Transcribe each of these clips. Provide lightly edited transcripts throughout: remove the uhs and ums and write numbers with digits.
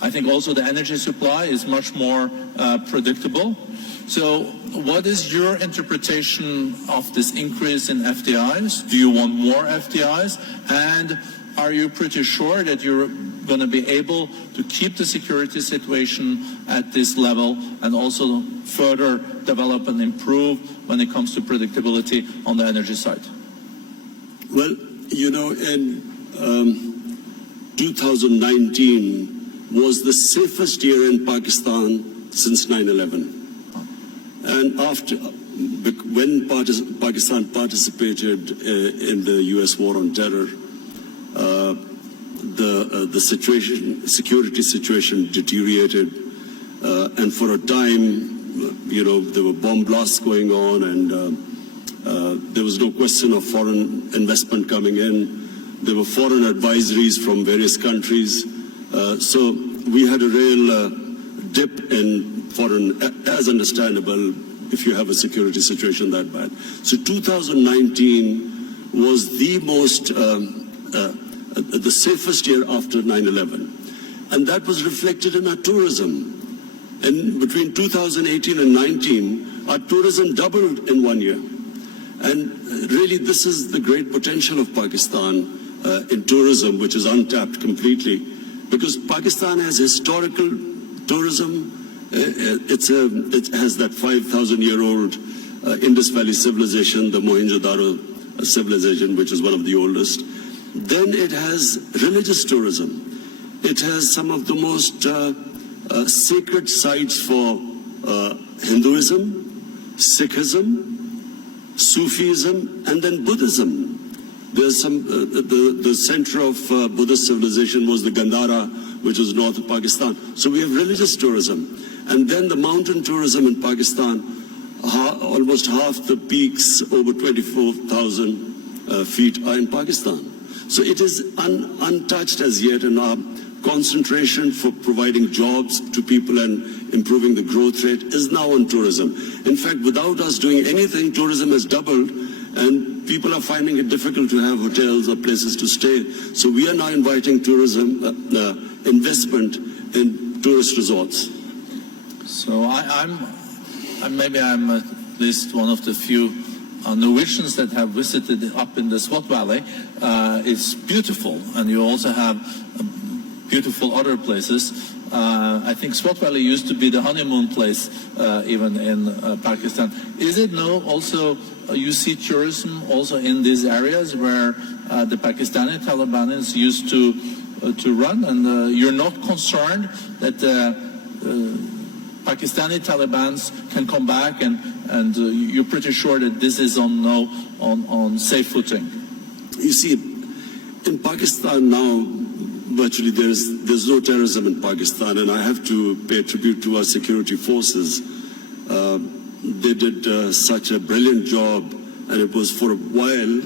I think also the energy supply is much more predictable. So what is your interpretation of this increase in FDIs? Do you want more FDIs? And are you pretty sure that you're going to be able to keep the security situation at this level and also further develop and improve when it comes to predictability on the energy side? Well, you know, in 2019 was the safest year in Pakistan since 9/11. And when Pakistan participated in the U.S. war on terror, the security situation deteriorated, and for a time, you know, there were bomb blasts going on, and there was no question of foreign investment coming in. There were foreign advisories from various countries, so we had a real dip in foreign, as understandable if you have a security situation that bad. So 2019 was the most, the safest year after 9/11. And that was reflected in our tourism. And between 2018 and 19, our tourism doubled in 1 year. And really, this is the great potential of Pakistan in tourism, which is untapped completely. Because Pakistan has historical tourism. It has that 5,000-year-old Indus Valley civilization, the Mohenjo-daro civilization, which is one of the oldest. Then it has religious tourism. It has some of the most sacred sites for Hinduism, Sikhism, Sufism, and then Buddhism. There's some, the center of Buddhist civilization was the Gandhara, which is north of Pakistan. So we have religious tourism. And then the mountain tourism in Pakistan, almost half the peaks, over 24,000 feet, are in Pakistan. So it is untouched as yet, and our concentration for providing jobs to people and improving the growth rate is now on tourism. In fact, without us doing anything, tourism has doubled, and people are finding it difficult to have hotels or places to stay. So we are now inviting tourism investment in tourist resorts. So maybe I'm at least one of the few Norwegians that have visited up in the Swat Valley. It's beautiful, and you also have beautiful other places. I think Swat Valley used to be the honeymoon place, even in Pakistan. Is it now also you see tourism also in these areas where the Pakistani Talibanis used to run, and you're not concerned that Pakistani Talibans can come back, and you're pretty sure that this is on safe footing? You see, in Pakistan now, virtually there's no terrorism in Pakistan, and I have to pay tribute to our security forces. They did such a brilliant job, and it was for a while,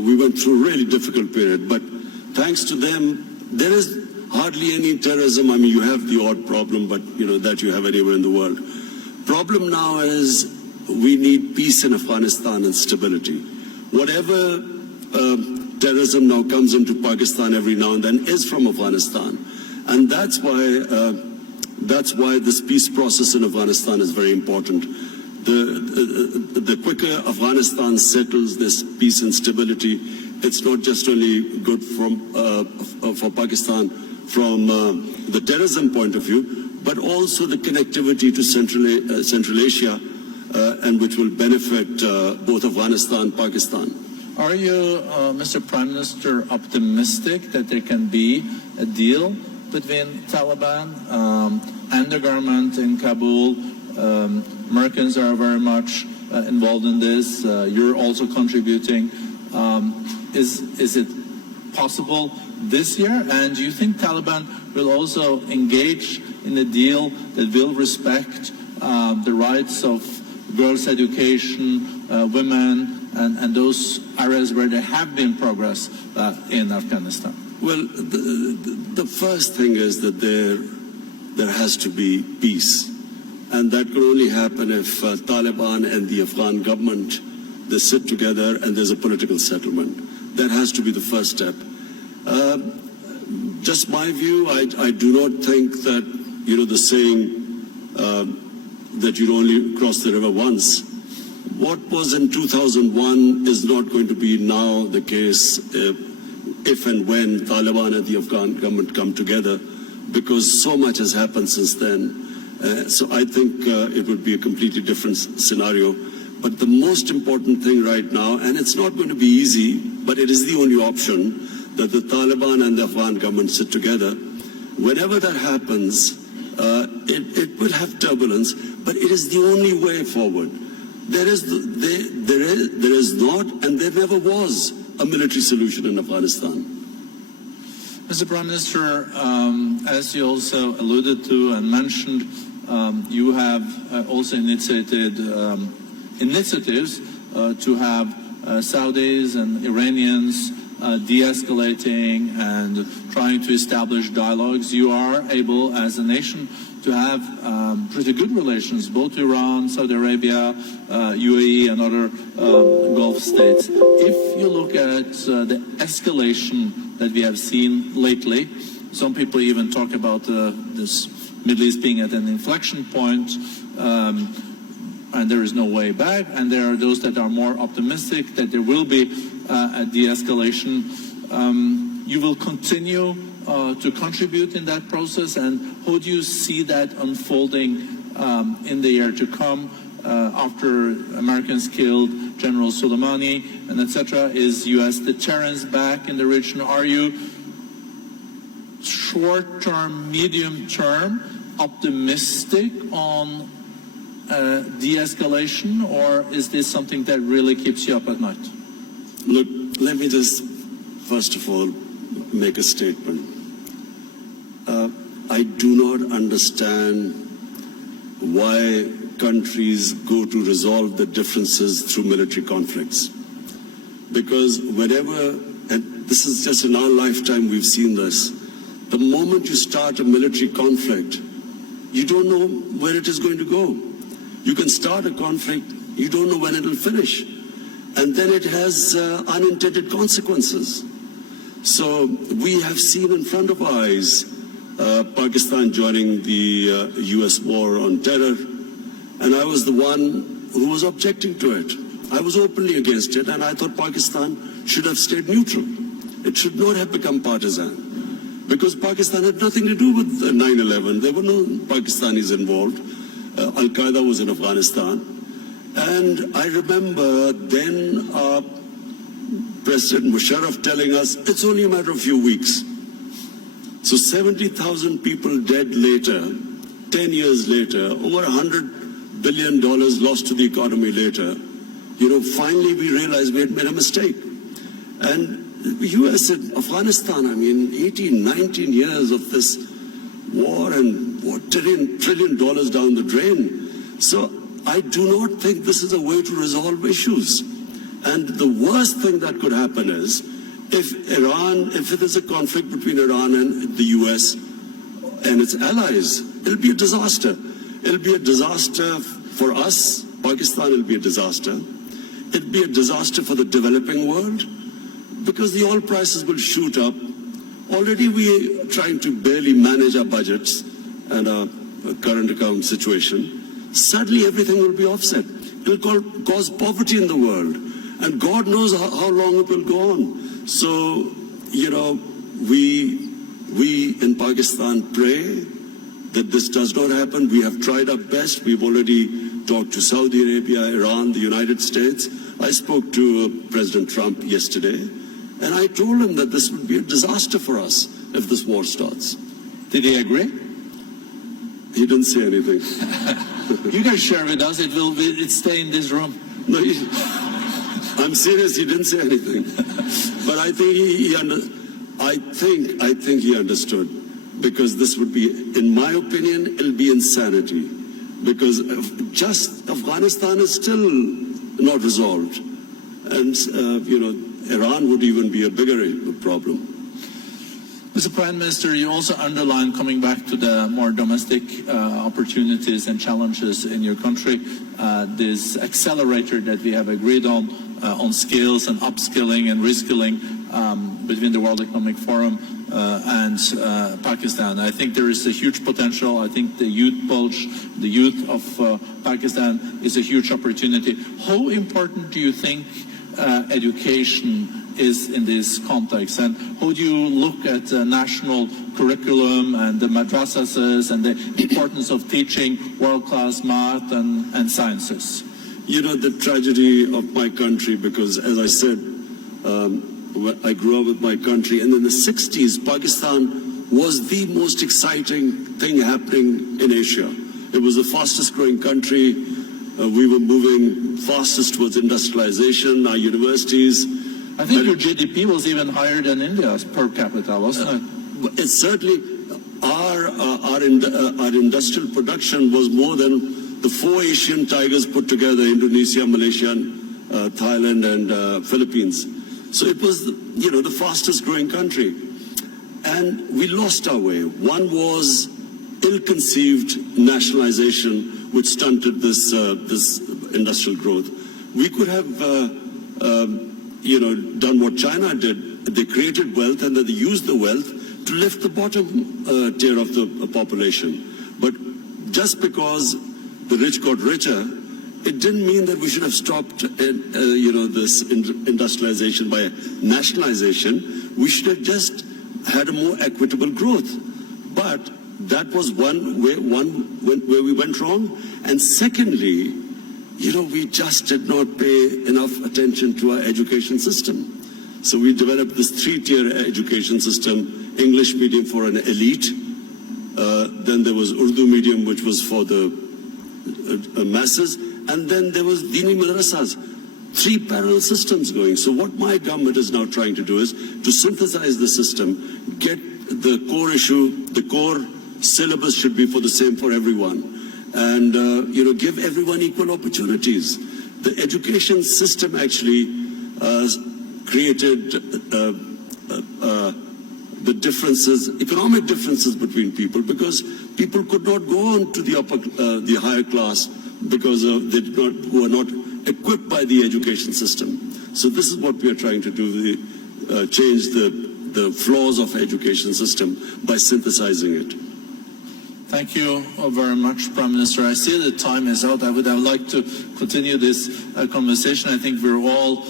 we went through a really difficult period, but thanks to them, there is hardly any terrorism. I mean, you have the odd problem, but you know that you have anywhere in the world. Problem now is we need peace in Afghanistan and stability. Whatever terrorism now comes into Pakistan every now and then is from Afghanistan, and that's why this peace process in Afghanistan is very important. The quicker Afghanistan settles this peace and stability, it's not just only good for Pakistan from the terrorism point of view, but also the connectivity to Central Asia, and which will benefit both Afghanistan and Pakistan. Are you, Mr. Prime Minister, optimistic that there can be a deal between Taliban and the government in Kabul? Americans are very much involved in this. You're also contributing. Is it possible this year? And do you think Taliban will also engage in a deal that will respect the rights of girls' education, women, and those areas where there have been progress in Afghanistan? Well, the first thing is that there has to be peace. And that can only happen if Taliban and the Afghan government, they sit together and there's a political settlement. That has to be the first step. just my view. I do not think that, the saying that you only cross the river once. What was in 2001 is not going to be now the case if and when Taliban and the Afghan government come together, because so much has happened since then. So I think it would be a completely different scenario. But the most important thing right now, and it's not going to be easy, but it is the only option, that the Taliban and the Afghan government sit together. Whenever that happens, it will have turbulence, but it is the only way forward. There is not, and there never was, a military solution in Afghanistan. Mr. Prime Minister, as you also alluded to and mentioned, you have also initiated initiatives to have Saudis and Iranians de-escalating and trying to establish dialogues. You are able, as a nation, to have pretty good relations, both Iran, Saudi Arabia, UAE, and other Gulf states. If you look at the escalation that we have seen lately, some people even talk about this Middle East being at an inflection point, and there is no way back, and there are those that are more optimistic that there will be a de-escalation. You will continue to contribute in that process, and how do you see that unfolding in the year to come after Americans killed General Soleimani and etc.? Is U.S. deterrence back in the region? Are you short-term, medium-term optimistic on de-escalation, or is this something that really keeps you up at night? Look, let me just first of all make a statement. I do not understand why countries go to resolve the differences through military conflicts. Because whenever, and this is just in our lifetime we've seen this, the moment you start a military conflict, you don't know where it is going to go. You can start a conflict, you don't know when it will finish. And then it has unintended consequences. So we have seen in front of our eyes Pakistan joining the US war on terror, and I was the one who was objecting to it. I was openly against it, and I thought Pakistan should have stayed neutral. It should not have become partisan, because Pakistan had nothing to do with 9/11. There were no Pakistanis involved. Al-Qaeda was in Afghanistan. And I remember then President Musharraf telling us, it's only a matter of a few weeks. So 70,000 people dead later, 10 years later, over $100 billion lost to the economy later, finally we realized we had made a mistake. And the US said, Afghanistan, 18, 19 years of this war, and what, $1 trillion down the drain. So I do not think this is a way to resolve issues. And the worst thing that could happen is, if it is a conflict between Iran and the US and its allies, it'll be a disaster. It'll be a disaster for us, Pakistan will be a disaster. It'll be a disaster for the developing world, because the oil prices will shoot up. Already we are trying to barely manage our budgets and our current account situation. Suddenly everything will be offset. It will cause poverty in the world. And God knows how long it will go on. So, we in Pakistan pray that this does not happen. We have tried our best. We've already talked to Saudi Arabia, Iran, the United States. I spoke to President Trump yesterday, and I told him that this would be a disaster for us if this war starts. Did he agree? He didn't say anything. You guys share with us. It stay in this room. No, I'm serious. He didn't say anything. But I think he understood, because this would be, in my opinion, it'll be insanity, because just Afghanistan is still not resolved, and Iran would even be a bigger problem. Mr. Prime Minister, you also underlined, coming back to the more domestic opportunities and challenges in your country, this accelerator that we have agreed on skills and upskilling and reskilling between the World Economic Forum and Pakistan. I think there is a huge potential. I think the youth bulge, the youth of Pakistan is a huge opportunity. How important do you think education is in this context, and how do you look at the national curriculum and the madrasas and the importance of teaching world-class math and sciences? You know, the tragedy of my country, because as I said, I grew up with my country, and in the 60s, Pakistan was the most exciting thing happening in Asia. It was the fastest growing country. We were moving fastest towards industrialization, our universities. I think your GDP was even higher than India's per capita, wasn't it? It's certainly, our industrial production was more than the 4 Asian tigers put together: Indonesia, Malaysia, Thailand, and Philippines. So it was, you know, the fastest growing country. And we lost our way. One was ill-conceived nationalization, which stunted this industrial growth. We could have, done what China did. They created wealth, and then they used the wealth to lift the bottom tier of the population. But just because the rich got richer, it didn't mean that we should have stopped, this industrialization by nationalization. We should have just had a more equitable growth. But that was one where we went wrong. And secondly, we just did not pay enough attention to our education system. So we developed this 3-tier education system: English medium for an elite, then there was Urdu medium, which was for the masses, and then there was Dini madrasas. 3 parallel systems going. So what my government is now trying to do is to synthesize the system, get the core issue, the core syllabus should be the same for everyone, and give everyone equal opportunities. The education system actually created the differences, economic differences between people, because people could not go on to the higher class because who are not equipped by the education system. So this is what we are trying to do: change the flaws of education system by synthesizing it. Thank you very much, Prime Minister. I see the time is out. I would like to continue this conversation. I think we're all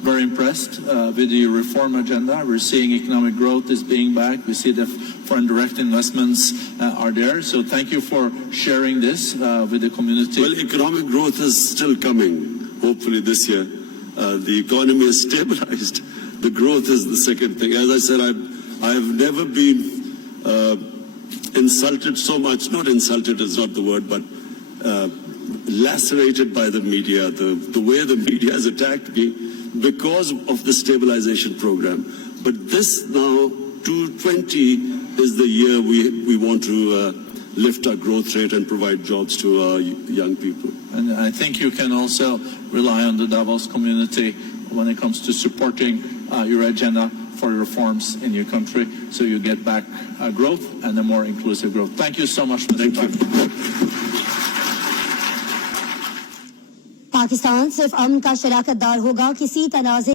very impressed with the reform agenda. We're seeing economic growth is being back. We see the foreign direct investments are there. So thank you for sharing this with the community. Well, economic growth is still coming, hopefully this year. The economy is stabilized. The growth is the second thing. As I said, I have never been insulted so much. Not insulted is not the word, but lacerated by the media. The way the media has attacked me because of the stabilization program. But this now, 2020, is the year we want to lift our growth rate and provide jobs to our young people. And I think you can also rely on the Davos community when it comes to supporting your agenda for reforms in your country, so you get back growth and a more inclusive growth. Thank you so much, Mr. Thank you. Pakistan सिर्फ अमन का शराकतदार होगा, किसी तनाज़े